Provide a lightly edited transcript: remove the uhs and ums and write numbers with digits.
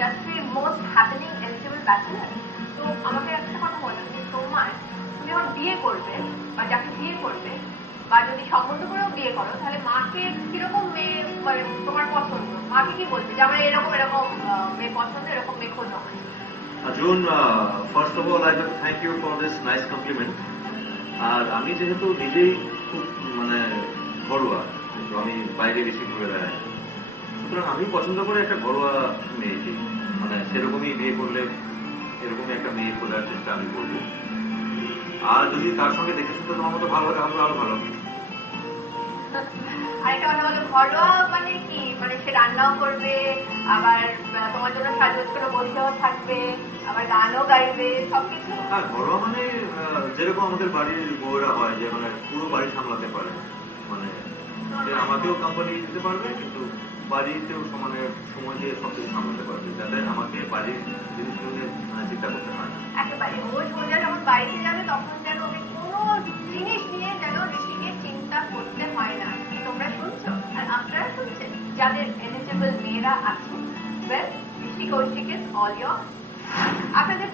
ইন্ডাস্ট্রির most happening eligible bachelor. তো আমাকে একটা কথা বলো যে তোমার তুমি যখন বিয়ে করবে বা যাকে বিয়ে করবে বা যদি সম্বন্ধ করেও বিয়ে করো, তাহলে মাকে কিরকম মেয়ে মানে তোমার পছন্দ, মাকে কি বলবে যে আমার এরকম এরকম মেয়ে পছন্দ, এরকম মেয়ে খোঁজো? June, first of all, I have to thank you for this nice compliment. আর আমি যেহেতু নিজেই খুব মানে ঘরোয়া, আমি বাইরে বেশি ঘুরে বেড়াই, সুতরাং আমি পছন্দ করি একটা ঘরোয়া মেয়েকে, মানে সেরকমই বিয়ে করলে এরকমই একটা মেয়ে খোঁজার চেষ্টা আমি করবো। আর যদি তার সঙ্গে দেখে শুনতে তোমার মতো ভালো লাগে, আরো ভালো। আরেকটা কথা বলো, ঘরোয়া মানে কি? মানে সে রান্নাও করবে, আবার তোমার জন্য সাজগোজ করে বসেও থাকবে, আবার গানও গাইবে, সবকিছু? হ্যাঁ, ঘরোয়া মানে যেরকম আমাদের বাড়ির বউরা হয়, যে মানে পুরো বাড়ি সামলাতে পারে, মানে আমাকেও কোম্পানি দিতে পারবে, কিন্তু বাড়িতেও সমানে সময় দিয়ে সবকিছু সামলাতে পারবে, যাতে আমাকে বাড়ির জিনিসগুলো চিন্তা করতে হয় না। একেবারে ও সোজা যখন বাড়িতে যাবে তখন যেন ওকে কোনো জিনিস নিয়ে যেন ঋষিকে চিন্তা করতে হয় না। কি তোমরা শুনছো আর আপনারা শুনছেন? যাদের এলিজিবল মেয়েরা আছে, well, Rishi Kaushik is all your. আপনাদের